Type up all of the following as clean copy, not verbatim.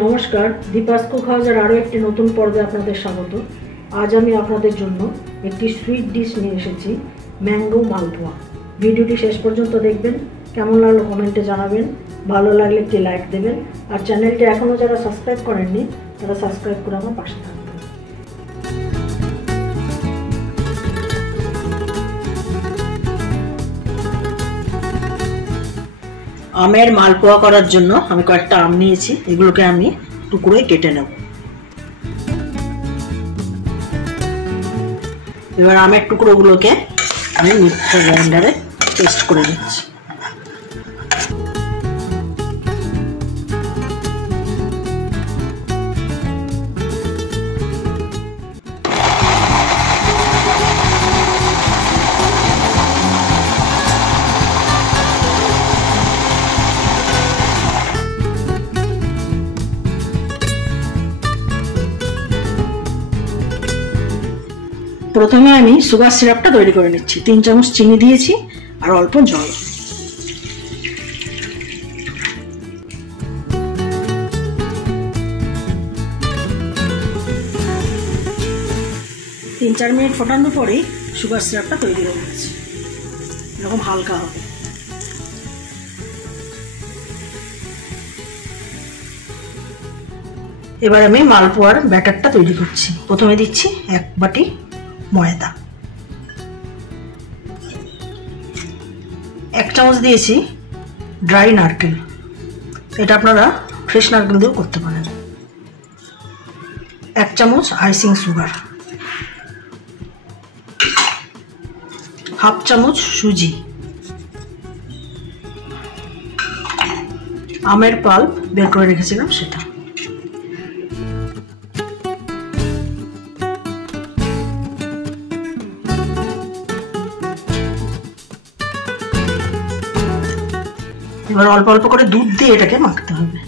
নমস্কার, দীপাস কুক হাউসের আরও একটি নতুন পর্বে আপনাদের স্বাগত। আজ আমি আপনাদের জন্য একটি সুইট ডিশ নিয়ে এসেছি, ম্যাঙ্গো মালপোয়া। ভিডিওটি শেষ পর্যন্ত দেখবেন, কেমন লাগলো কমেন্টে জানাবেন, ভালো লাগলে একটি লাইক দেবেন, আর চ্যানেলটি এখনও যারা সাবস্ক্রাইব করেননি তারা সাবস্ক্রাইব করে আমার পাশে থাকবেন। আমের মালপোয়া করার জন্য আমি কয়েকটা আম নিয়েছি, এগুলোকে আমি টুকরোয় কেটে নেব। এবার আমের টুকরোগুলোকে আমি মিক্সার গ্রাইন্ডারে পেস্ট করে নিচ্ছি। প্রথমে আমি সুগার সিরাপটা তৈরি করে নিচ্ছি। 3 চামচ চিনি দিয়েছি আর অল্প জল। তিন চার মিনিট ফোটানোর পরেই সুগার সিরাপটা তৈরি হয়ে গেছে, এরকম হালকা হবে। এবার আমি মালপোয়ার ব্যাটারটা তৈরি করছি। প্রথমে দিচ্ছি 1 বাটি ময়দা, 1 চামচ দিয়েছি ড্রাই নারকেল, এটা আপনারা ফ্রেশ নারকেল দিয়েও করতে পারেন। 1 চামচ আইসিং সুগার, 1/2 চামচ সুজি, আমের পাল্প বের করে রেখেছিলাম সেটা। এবার অল্প অল্প করে দুধ দিয়ে এটাকে মাখতে হবে।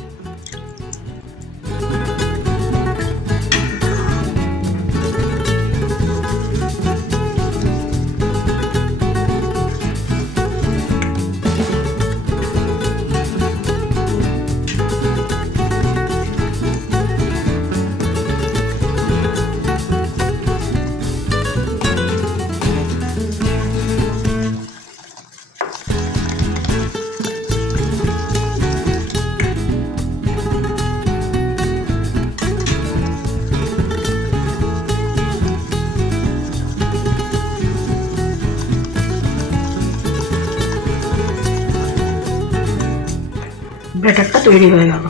ব্যাটারটা তৈরি হয়ে গেল।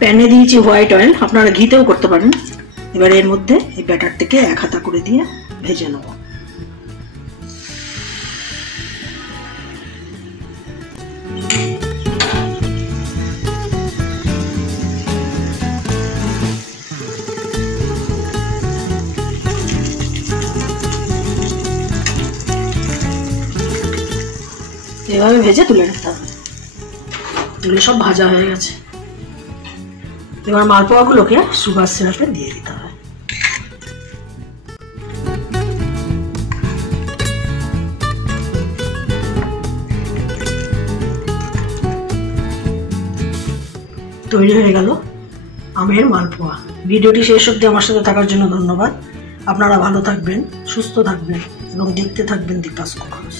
প্যানে দিয়েছি হোয়াইট অয়েল, আপনারা ঘিতেও করতে পারেন। এবার এর মধ্যে এই ব্যাটারটাকে 1 হাতা করে দিয়ে ভেজে নেব। এভাবে ভেজে তুলে নিতে হবে। এগুলো সব ভাজা হয়ে গেছে। এবার মালপোয়াগুলোকে সুগার সিরাপে দিয়ে দিতে হবে। তৈরি হয়ে গেল আমের মালপোয়া। ভিডিওটি শেষ অবধি আমার সাথে থাকার জন্য ধন্যবাদ। আপনারা ভালো থাকবেন, সুস্থ থাকবেন এবং দেখতে থাকবেন দীপাস কুক হাউস।